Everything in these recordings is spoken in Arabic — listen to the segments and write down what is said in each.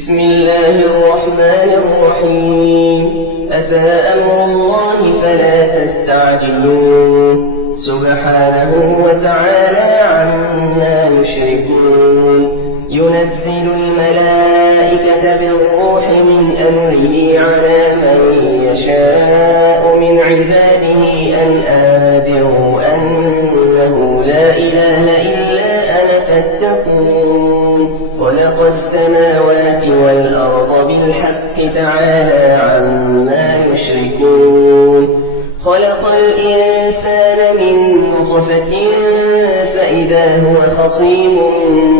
بسم الله الرحمن الرحيم. أتى أمر الله فلا تستعجلوه سبحانه وتعالى عما يشركون. ينزل الملائكة بالروح من أمره على من يشاء من عباده أن أنذروا أنه لا إله إلا أنا فاتقون. خلق السماوات والأرض بالحق تعالى عما يشركون. خلق الإنسان من نطفة فإذا هو خصيم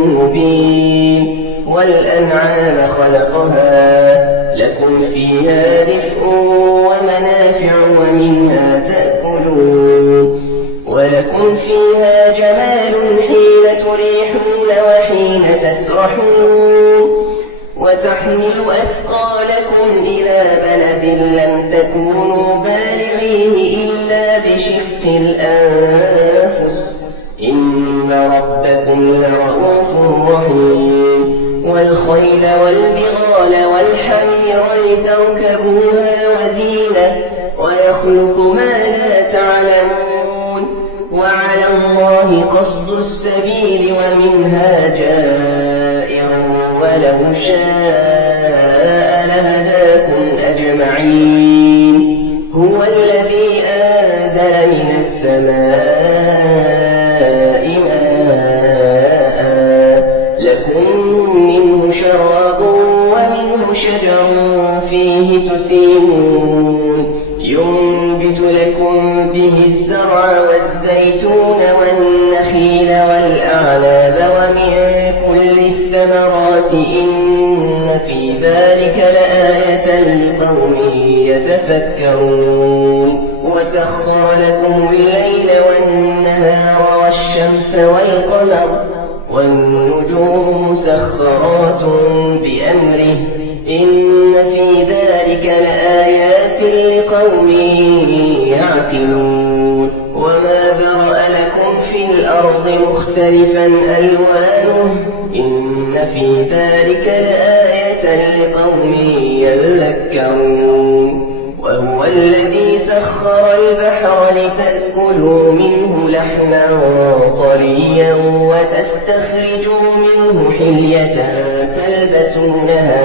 مبين. والأنعام خلقها لكم فيها دفء ومنافع ومنها تأكلون. ولكم فيها جمال حين تريحون وحين تسرحون. وتحمل أثقالكم إلى بلد لم تكونوا بالغيه إلا بشق الأنفس إن ربكم لرؤوف رحيم. والخيل والبغال والحمير لتركبوها وزينة ويخلق ما لا تعلمون. وعلى الله قصد السبيل ومنها جائر ولو شاء لهداكم أجمعين. هو الذي أنزل من السماء ماء لكم منه شراب ومنه شجر فيه تسيمون. ينبت لكم به الزرع والزيتون والنخيل والأعناب ومن كل الثمرات إن في ذلك لآية لقوم يتفكرون. وسخر لكم الليل والنهار والشمس والقمر والنجوم مسخرات بأمره إن في ذلك لآيات لقوم يعقلون. وما برأ لكم في الأرض مختلفا ألوانه إن في ذلك لآية لقوم يذكرون. وهو الذي سخر البحر لتأكلوا منه لحما طريا وتستخرجوا منه حلية تلبسونها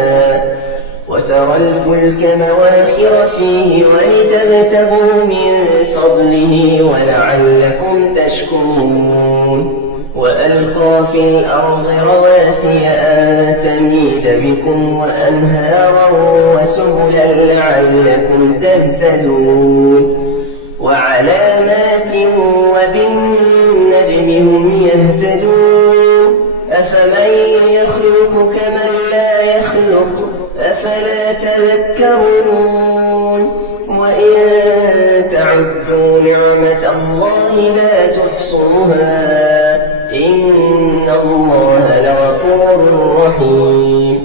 وترى الفلك مواخر فيه ولتبتغوا من فضله ولعلكم تشكرون. وألقى في الأرض رواسي أن تميد بكم وأنهارا وسبلا لعلكم تهتدون. وعلامات وبالنجم هم يهتدون. أفمن يخلق كمن لا يخلق أفلا تذكرون. وإن تعدوا نعمة الله لا تحصوها إن الله لغفور رحيم.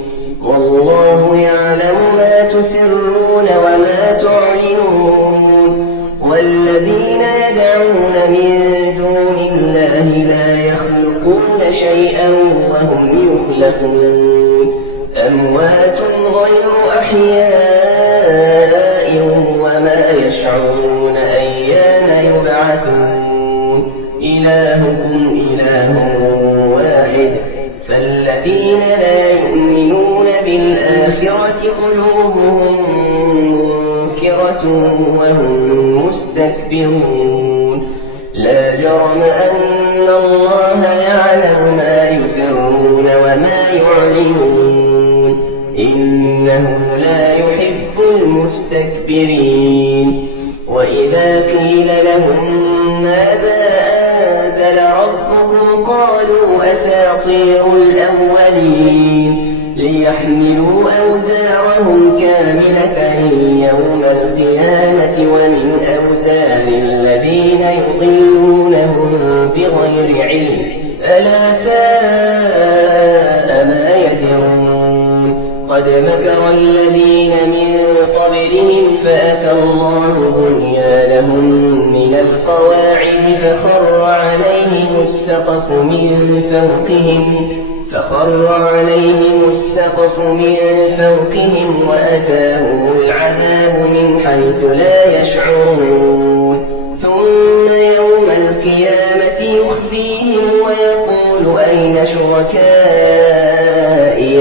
والله يعلم ما تسرون وما تعلنون. والذين يدعون من دون الله لا يخلقون شيئا وهم يخلقون. أموات غير أحياء وما يشعرون أيان يبعثون. إلهكم إله واحد فالذين لا يؤمنون بالآخرة قلوبهم منكرة وهم مستكبرون. لا جرم أن الله يعلم ما يسرون وما يعلنون إنه لا يحب المستكبرين. وإذا قيل لهم ماذا أنزل ربكم قالوا أساطير الأولين ليحملوا أوزارهم كاملة يوم القيامة ومن أوزار الذين يضلونهم بغير علم ألا ساء ما يزرون. قد مكر الذين من قبلهم فأتى الله بنيانهم من القواعد فخر عليهم السقف من فوقهم فخر عليهم السقف من فوقهم وأتاهم العذاب من حيث لا يشعرون ثم يوم القيامة يخزيهم ويقول أين شركائي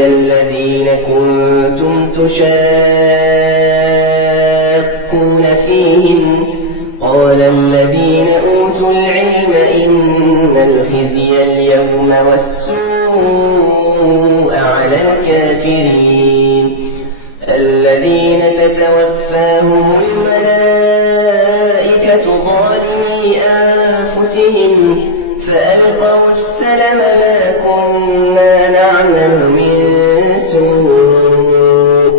الذين كنتم تشاقون فيهم قال الذين أوتوا العلم إن الخزي اليوم والسوء على الكافرين الذين تتوفاهم الملائكة ظالمي أنفسهم فألقوا السلم ما كنا نعمل من سوء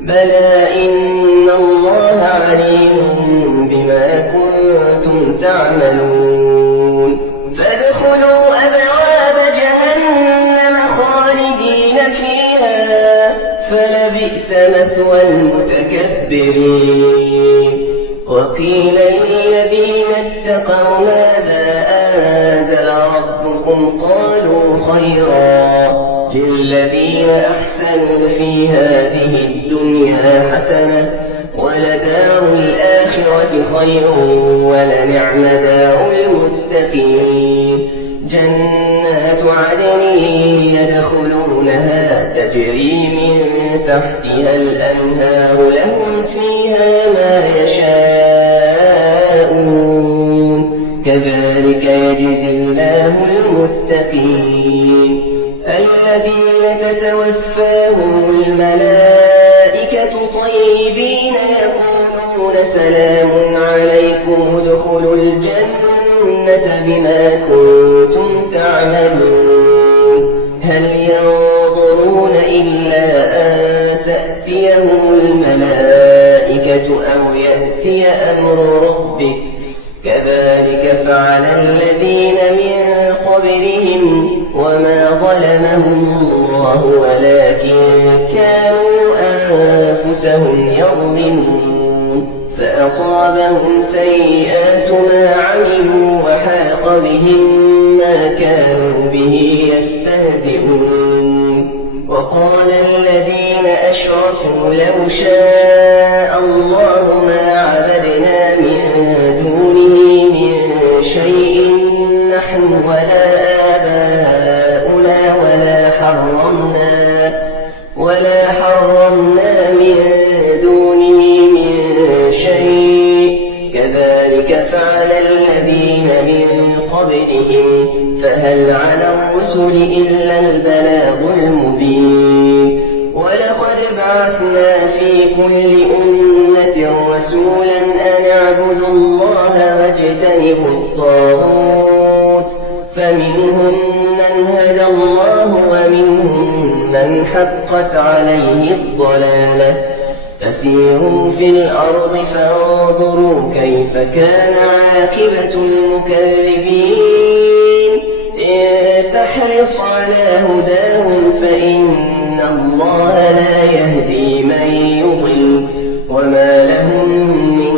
بلى إن الله عليم بما كنتم تعملون فادخلوا أبواب جهنم خالدين فيها فلبئس مثوى المتكبرين وقيل للذين اتقوا ماذا أنزل ربكم قالوا خيرا للذين أحسنوا في هذه الدنيا حسنة ولدار الآخرة خير ولنعم دار المتقين جنات عدن يدخلونها تجري من تحتها الأنهار لهم فيها ما يشاءون كذلك يجزي الله المتقين الذين تتوفاهم الملائكة طيبين يقولون سلام عليكم ادخلوا الجنة بما كنتم تعملون هل ينظرون إلا أن تأتيهم الملائكة أو يأتي أمر ربك كذلك فعل الذين من قبلهم وما ظلمهم الله ولكن كانوا أنفسهم يظلمون فأصابهم سيئات ما عملوا وحاق بهم ما كانوا به يستهزئون وقال الذين أشركوا لو شاء الله ما عبدنا من دونه من شيء نحن ولا آباؤنا ولا حرمنا من دونه من شيء كذلك فعل الذين من قبلهم فهل على الرسل إلا البلاغ المبين ولقد بعثنا في كل أمة رسولا أن اعبدوا الله واجتنبوا الطاغوت فمنهم من هدى الله ومنهم من حقت عليه الضلالة فسيروا في الأرض فانظروا كيف كان عاقبة المكذبين إن تحرص على هداهم فإن الله لا يهدي من يضل وما لهم من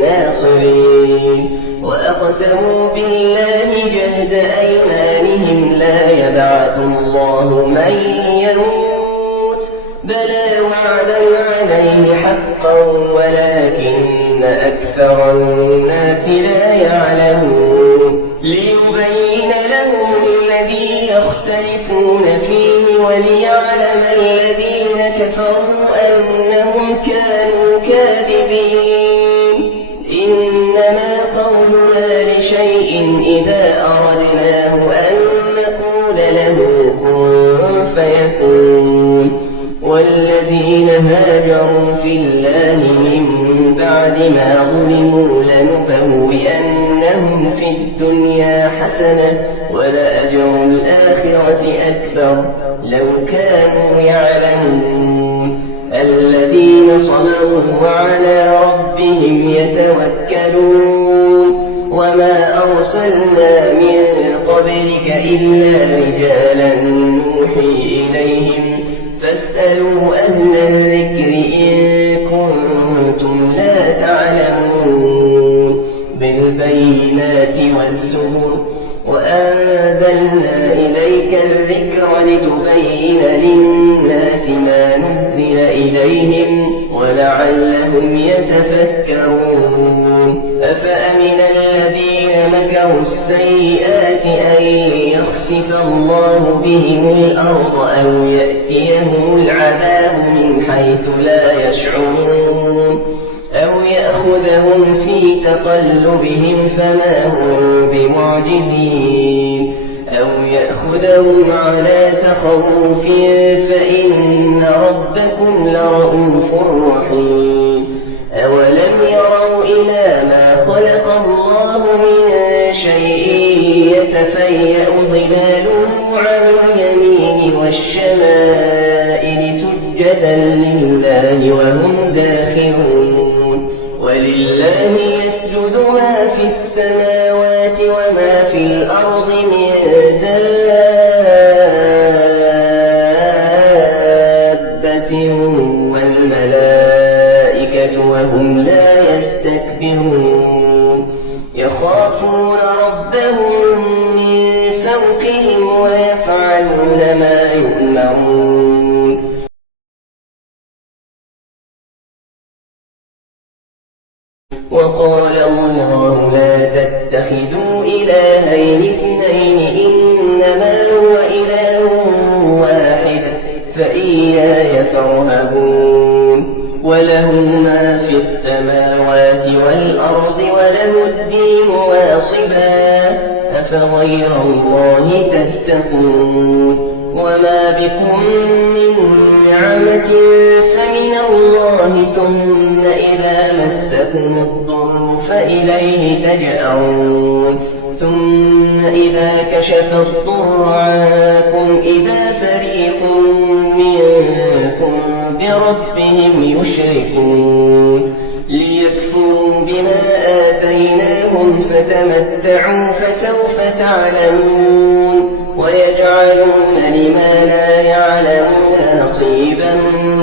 ناصرين وأقسموا بالله جهد أيمانهم لا يبعث الله من يموت بلى وعدا عليه حقا ولكن أكثر الناس لا يعلمون ليبين لهم الذي يختلفون فيه وليعلم الذين كفروا أنهم كانوا كاذبين إنما قولنا لشيء إذا أردناه أن نقول له كن فيكون والذين هاجروا في الله من بعد ما ظلموا لنبوئنهم في الدنيا حسنة ولأجر الآخرة أكبر لو كانوا يعلمون الذين صبروا وعلى ربهم يتوكلون وما أرسلنا من قبلك إلا رجالا نوحي إليهم فاسألوا أهل الذكر إن كنتم لا تعلمون بالبينات والزبر وأنزلنا إليك الذكر لتبين للناس ما نزل إليهم ولعلهم يتفكرون أفأمن الذين مكروا السيئات أن يخسف الله بهم الأرض أو يأتيهم العذاب من حيث لا يشعرون أو يأخذهم في تقلبهم فما هم بمعجزين أو يأخذهم على تخوف فإن ربكم لرؤوف رحيم أولم يروا إلى ما خلق الله من شيء يتفيأ ظلاله عن اليمين والشمائل سجدا لله وهم داخرون ولله يسجد ما في السماوات وما في الأرض من دابة والملائكة وهم لا يستكبرون يخافون ربهم من فوقهم ويفعلون ما يؤمرون وقال الله لا تتخذوا إلهين اثنين إنما هو إله واحد فإياي فارهبون وله ما في السماوات والأرض وله الدين واصبا أفغير الله تتقون وما بكم من نعمة فمن الله ثم إذا مسكم الضر فإليه تجأرون ثم إذا كشف الضر عنكم إذا فريق منكم بربهم يشركون ليكفروا بما آتيناهم فتمتعوا فسوف تعلمون ويجعلون لما لا يعلمون نصيبا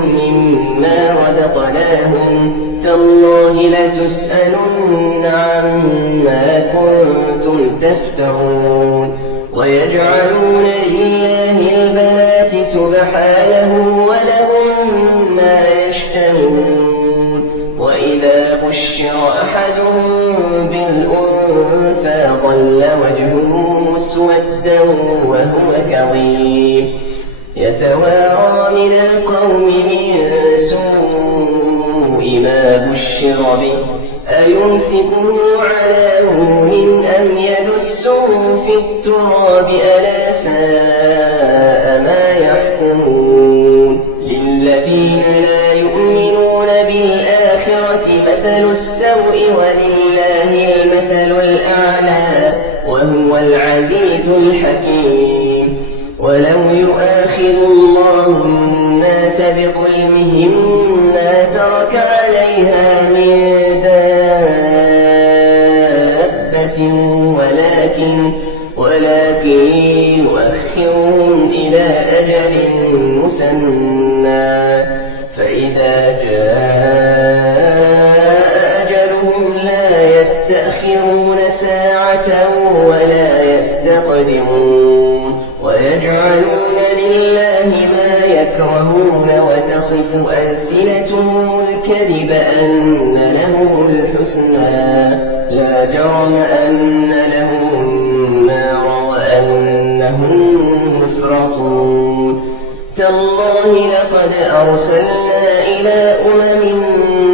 مما رزقناهم تالله لتسألن عما كنتم تفترون ويجعلون لله البنات سبحانه ولهم ما يشتهون وإذا بشر أحدهم بالأنثى ظل وجهه مسودا وهو كظيم يتوارى من القوم من سوء ما بشر به أيمسكه على هون أم يدسه في التراب ألا ساء ما يحكمون للذين لا يؤمنون بالآخرة مثل السوء ولله المثل الأعلى وهو العزيز الحكيم ولو يؤاخذ الله الناس بظلمهم ما ترك عليها من دابة ولكن يؤخرهم إلى أجل مسمى فإذا جاء أجلهم لا يستأخرون ساعة ولا يستقدمون ويجعلون لله ما يكرهون وتصف ألسنتهم الكذب أن لهم الحسنى لا جرم أن لهم النار وأنهم مفرطون تالله لقد أرسلنا إلى أمم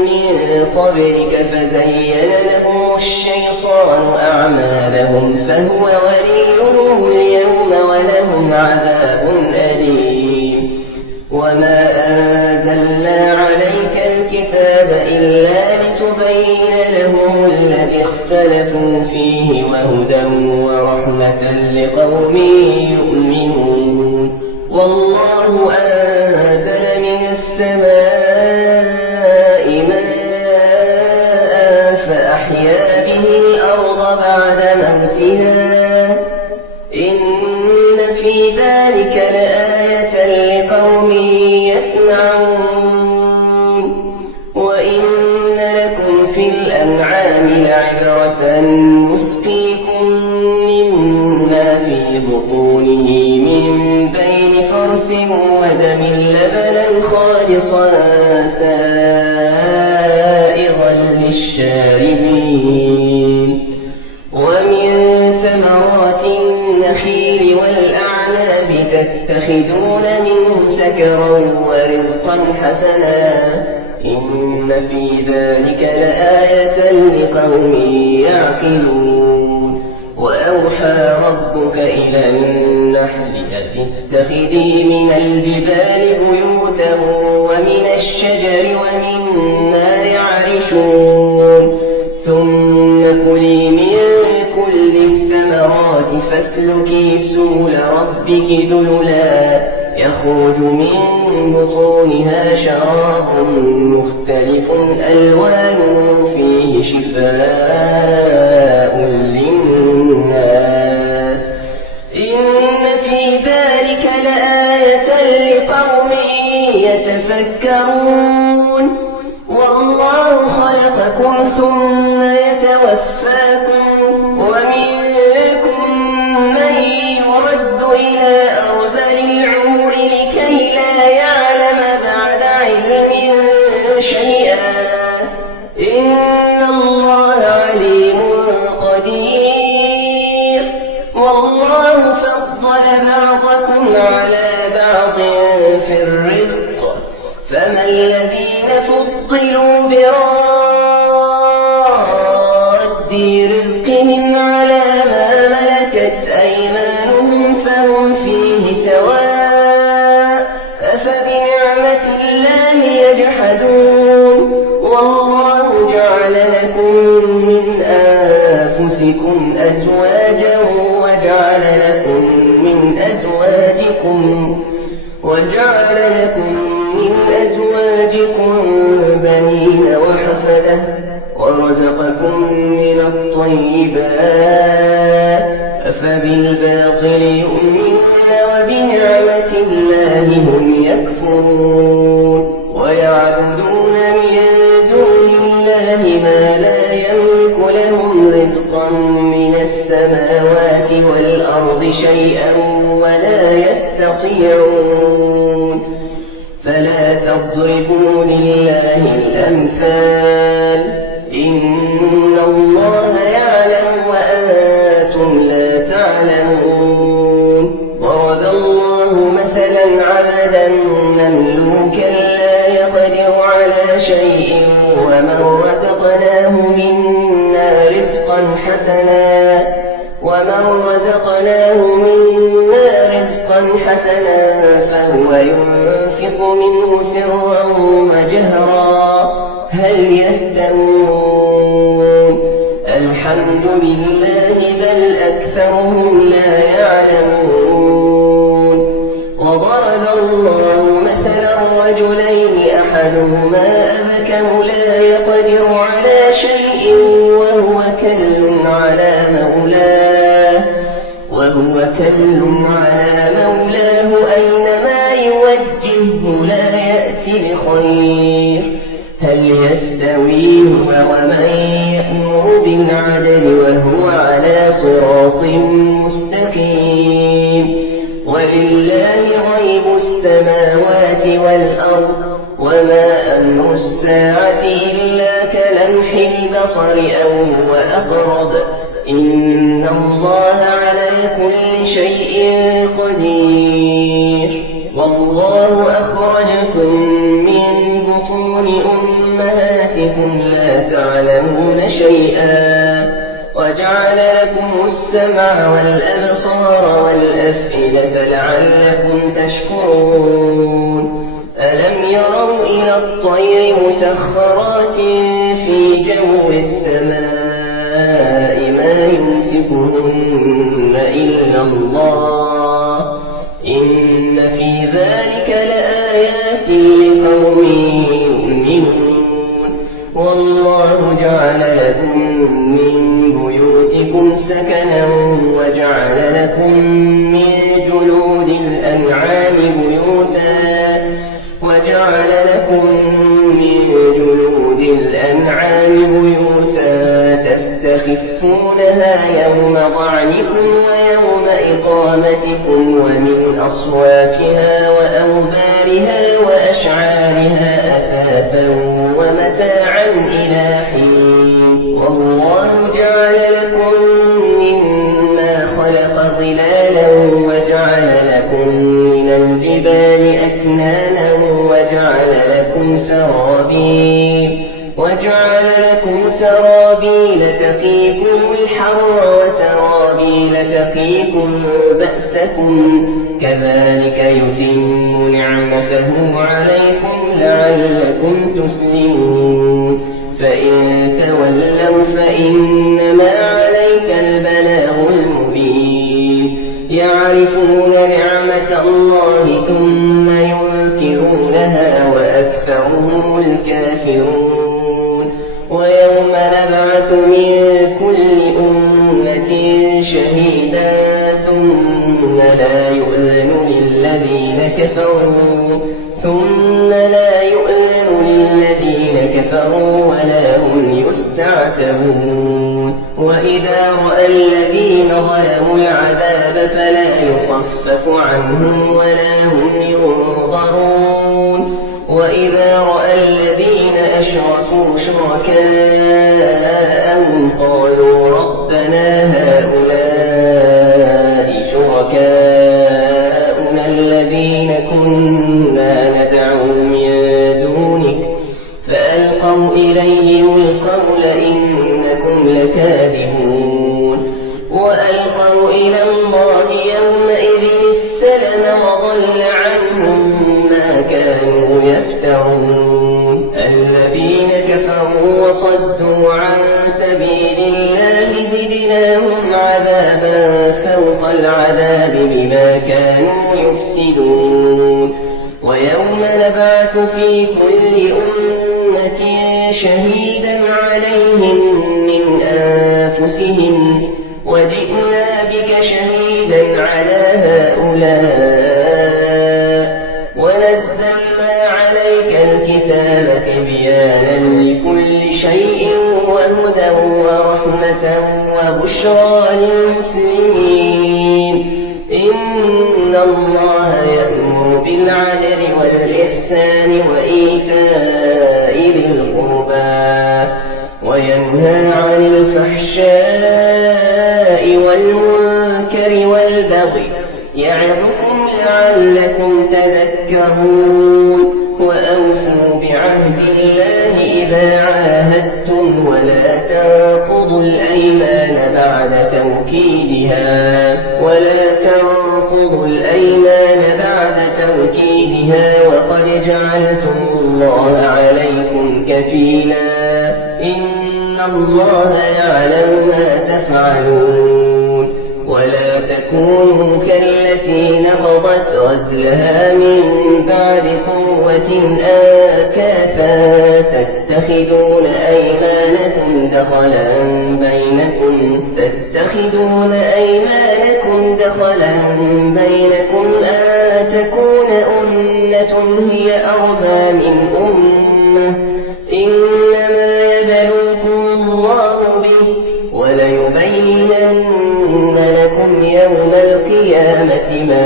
من قبلك فزين لهم الشيطان أعمالهم فهو وليهم اليوم ولهم عذاب أليم وما أنزلنا عليك الكتاب إلا لتبين لهم الذي اختلفوا فيه وهدى ورحمة لقوم يؤمنون والله أنزل من السماء ماء فأحيا به الأرض بعد موتها إن في ذلك لآية لقوم يسمعون وإن لكم في الأنعام لعبرة نسقيكم ما في بطونه من بين فرث ودم لبنا خالصا سائغا للشاربين ومن ثمرات النخيل والأعناب تتخذون منه سكرا ورزقا حسنا إن في ذلك لآية لقوم يعقلون وأوحى ربك إلى النحل أن اتخذي من الجبال بيوتا ومن الشجر ومما يعرشون ثم كلي من كل الثمرات فاسلكي سبل ربك ذللا يخرج من بطونها شراب مختلف ألوانه فيه شفاء للناس إن في ذلك لآية لقوم يتفكرون والله خلقكم ثم يتوفاكم ومنكم من يرد إلى أرذل العمر لكي لا يعلم بعد علم شيئا إن الله عليم قدير والله فضل بعضكم على بعض في الرزق فما الذين فضلوا براد رزقهم على ما ملكت أيمانهم فهم فيه سواء أفبنعمة الله يجحدون والله جعل لكم من أنفسكم أزواجا وجعل لكم من أزواجكم بنين وحفدة ورزقكم من الطيبات أفبالباطل يؤمنون وبنعمة الله هم يكفرون ويعبدون من دون الله ما لا يملك لهم رزقا من السماوات والأرض شيئا ولا يستطيعون فلا تضربوا لله الأمثال إن الله يعلم وأنتم لا تعلمون ضرب الله مثلا عبدا مملوكا لا يقدر على شيء ومن رزقناه منا رزقا حسنا فهو ينفق منه سرا وجهرا هل يستوون الحمد لله بل أكثرهم لا يعلمون وضرب الله مثلا رجلين أحدهما أبكم لا يقدر على شيء وهو كل على مولاه أينما يوجهه لا يأتي بخير هل يستوي هو ومن يأمر بالعدل وهو على صراط مستقيم ولله غيب السماوات والأرض وما أمر الساعة إلا كلمح البصر أو هو أقرب إن الله على كل شيء قدير والله أخرجكم من بطون أمهاتكم لا تعلمون شيئا وجعل لكم السمع والأبصار والأفئدة لعلكم تشكرون ألم يروا إلى الطير مسخرات في جو السماء ما يمسكهن إلا الله إن في ذلك لآيات لقوم يؤمنون والله جعل لكم من بيوتكم سكنا وجعل لكم من جلود الأنعام بيوتا تستخفونها يوم ضعنكم ويوم إقامتكم ومن أصوافها وأوبارها وأشعارها أثاثا ومتاعا إلى حين والله جعل لكم مما خلق ظلالا وجعل لكم من الجبال أكنانا وجعل لكم سرابيل تقيكم الحر وسرابيل تقيكم بأسكم كذلك يتم نعمته عليكم لعلكم تسلمون فإن تولوا فإنما عليك البلاغ المبين يعرفون نعمة الله ثم ينكرونها وأكثرهم الكافرون ويوم نبعث من كل أمة شهيدا ثم لا يؤذن للذين كفروا ولا هم يستعتبون وإذا رأى الذين ظلموا العذاب فلا يخفف عنهم ولا هم ينظرون وإذا رأى الذين أشركوا شركاءهم قالوا ربنا هؤلاء شركاؤنا الذين كنا ندعو من دونك فألقوا إليهم القول إنكم لكاذبون وألقوا إلى الله يومئذ السلم وضل عنهم ما كانوا يفترون الذين كفروا وصدوا عن سبيل الله زدناهم عذابا فوق العذاب بما كانوا يفسدون ويوم نبعث في كل أمة شهيدا عليهم من أنفسهم وجئنا بك شهيدا على هؤلاء ونزلنا عليك الكتاب تبيانا لكل شيء وهدى ورحمة وبشرى للمسلمين إن الله يأمر بالعدل والإحسان وإيتاء ذي القربى وينهى عن الفحشاء والمنكر والبغي يعظكم لعلكم تذكرون وأوفوا بعهد الله إذا عاهدتم ولا تنقضوا الأيمان بعد توكيدها وقد جعلتم الله عليكم كفيلا إن الله يعلم ما تفعلون ولا تكونوا كالتي نقضت غزلها من بعد قوة أنكاثا تتخذون أيمانكم دخلا بينكم أن تكون أمة هي أربى من أمة إنما يبلوكم الله به وليبينن لكم يوم القيامة ما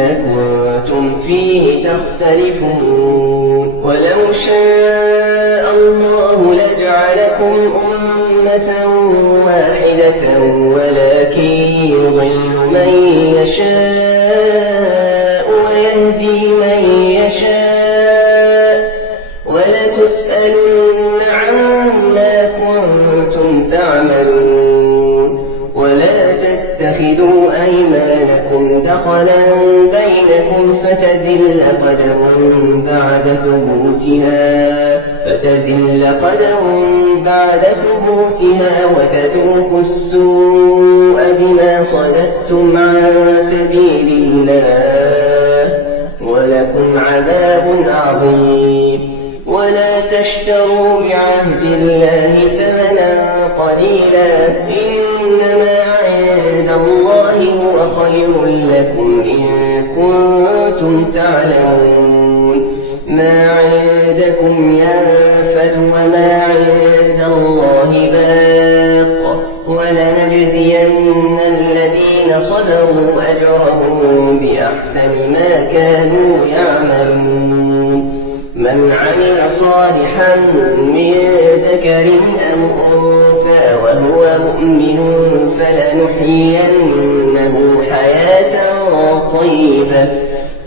كنتم فيه تختلفون ولو شاء الله لجعلكم أمة واحدة ولكن يضل من يشاء ويهدي من يشاء ولتسألن عما كنتم تعملون ولا تتخذوا أيمانكم دخلا بينكم فتزل قدم بعد ثبوتها وتذوقوا السوء بما صددتم عن سبيل الله ولكم عذاب عظيم ولا تشتروا بعهد الله ثمنا قليلا إنما عند الله هو خير لكم إن كنتم تعلمون ما عندكم ينفد وما عند الله باق ولا صبروا أجرهم بأحسن ما كانوا يعملون من عمل صالحا من ذكر أو أنثى وهو مؤمن فلنحيينه حياة طيبة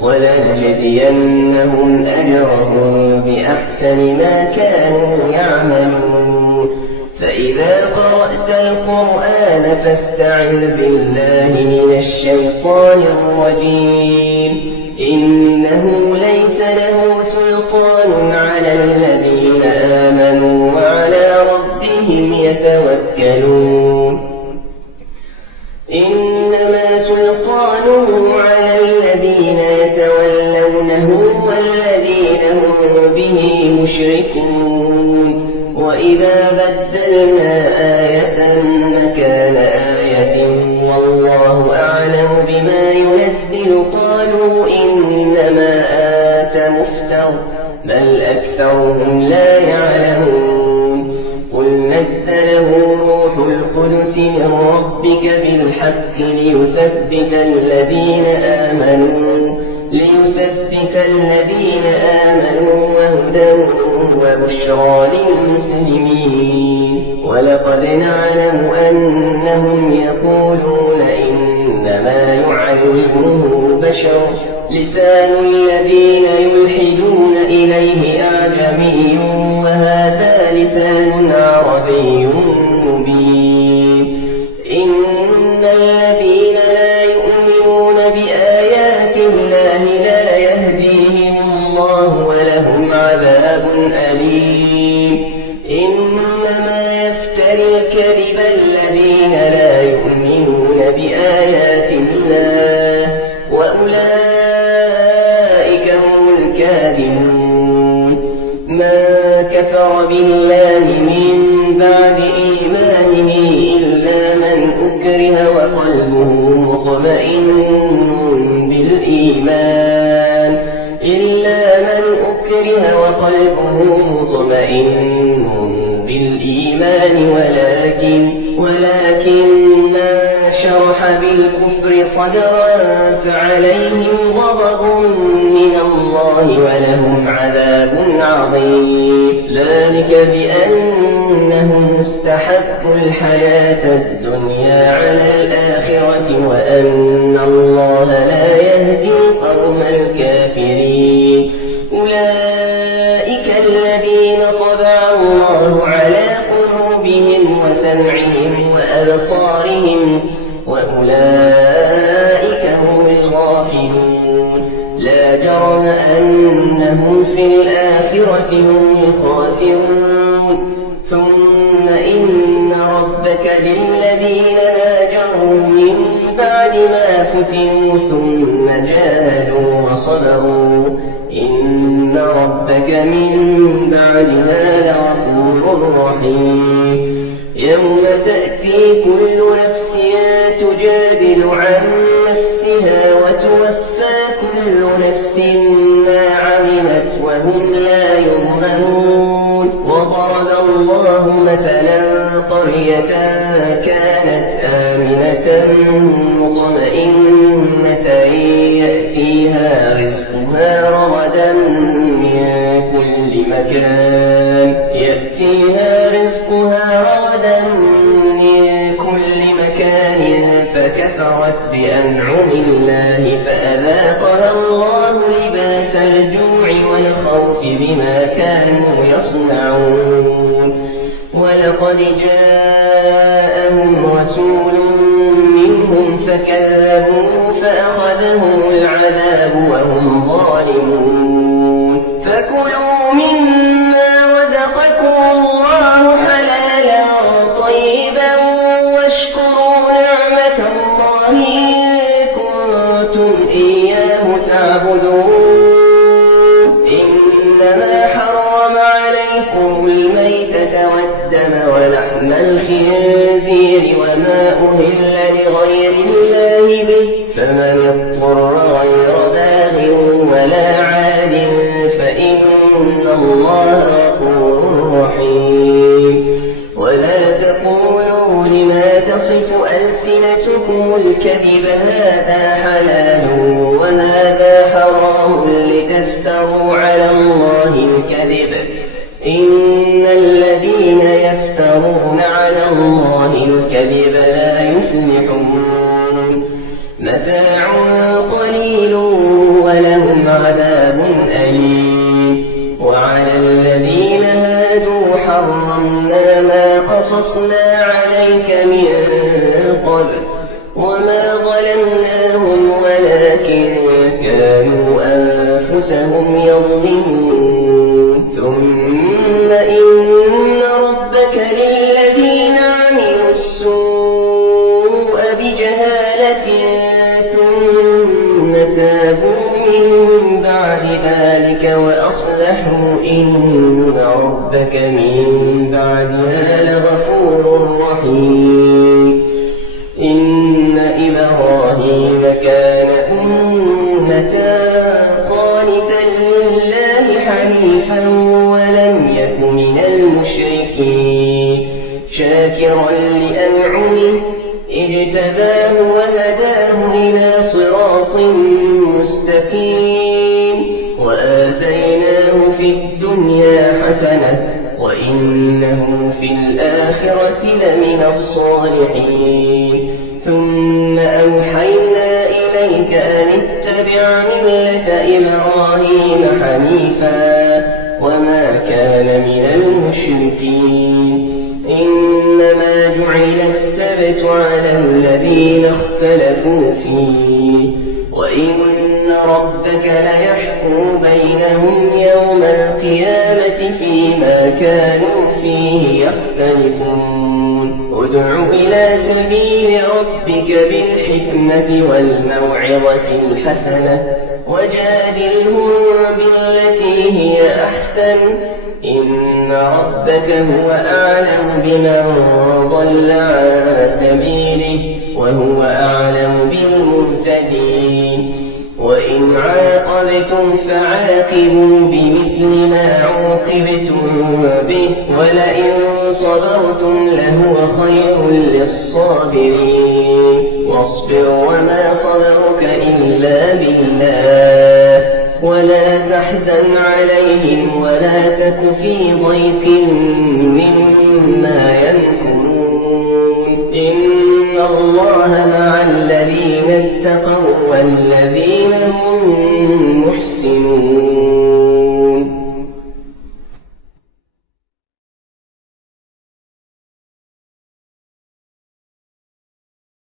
ولنجزينهم أجرهم بأحسن ما كانوا يعملون فإذا قرأت القرآن فاستعذ بالله من الشيطان الرجيم إنه ليس له سلطان على الذين آمنوا وعلى ربهم يتوكلون إنما سلطانه على الذين يتولونه والذين هم به مشركون وإذا بدلنا آية مكان آية والله أعلم بما ينزل قالوا إنما آت مفتر بل أكثرهم لا يعلمون قل نزله روح القدس من ربك بالحق ليثبت الذين آمنوا وهدى وبشرى للمسلمين ولقد نعلم أنهم يقولون إنما يعلمه بشر لسان الذين يلحدون إليه أعجمي وهذا لسان عربي مبين إن الذين لا يؤمنون بآيات الله لا يهديهم الله ولهم عذاب أليم إنما يفتري الكذب الذين لا يؤمنون بآيات الله وأولئك هم الكاذبون ما كفر بالله من بعد إيمانه إلا من أكره وقلبه مطمئن بالإيمان ولكن من شرح بالكفر صدرا فعليهم غضب من الله ولهم عذاب عظيم ذلك بأنهم استحبوا الحياة الدنيا على الآخرة وأن الله لا يهدي القوم الكافرين أولئك الذين طبع الله على قلوبهم وسمعهم وأبصارهم وأولئك هم الغافلون لا جرم أنهم في الآخرة هم الخاسرون ثم إن ربك للذين هاجروا من بعد ما فتنوا ثم جاهدوا وصبروا إن ربك من بعدها لغفور رحيم يوم تأتي كل نفس تجادل عن نفسها وتوفى كل نفس ما عملت وهم لا يظلمون وضرب الله مثلا قرية كانت آمنة مطمئنة يأتيها رزقها رغدا من كل مكان فكفرت بأنعم الله فأذاقها الله لباس الجوع والخوف بما كانوا يصنعون ولقد جاءهم رسول منهم فكذبوا فأخذهم العذاب وهم ظالمون فكلوا مما رزقكم الله حلالا طيبا واشكروا نعمة الله إن كنتم إياه تعبدون إنما حرم عليكم الميتة والدم ولحم الخنزير وما أهل لغير الله به فمن اضطر غير باغ ولا عاد فإن الله غفور رحيم ولا تقولوا لما تصفون تصف ألسنتكم الكذب هذا حلال وهذا حرام لتفتروا على الله الكذب إن الذين يفترون على الله الكذب لا يفلحون متاع قليل ولهم عذاب أليم وعلى الذين هادوا حرمنا ما قصصنا عليك من قبل وما ظلمناهم ولكن كانوا أنفسهم يظلمون ثم إن ربك للذين عملوا السوء بجهالة ثم تابوا من بعد ذلك وأصلحوا إن ربك من بعدها لغفور رحيم إن إبراهيم كان أمة قانتا لله حنيفا ولم يك من المشركين شاكرا لأنعمه اجتباه وهداه إلى صراط مستقيم وآتيناه في الدنيا حسنة وإنه في الآخرة لمن الصالحين ثم أوحينا إليك أن اتبع ملة إبراهيم حنيفا وما كان من المشركين إنما جعل السبت على الذين اختلفوا فيه وإن ربك ليحكم بينهم يوم القيامة فيما كانوا فيه يختلفون ادع إلى سبيل ربك بالحكمة والموعظة الحسنة وجادلهم بالتي هي أحسن إن ربك هو أعلم بمن ضل عن سبيله وهو أعلم بالمهتدين وإن عاقبتم فعاقبوا بمثل ما عوقبتم به ولئن صبرتم لهو خير للصابرين واصبر وما صبرك إلا بالله ولا تحزن عليهم ولا تك في ضيق مما يمكرون إن الله مع الذين اتقوا والذين هم محسنون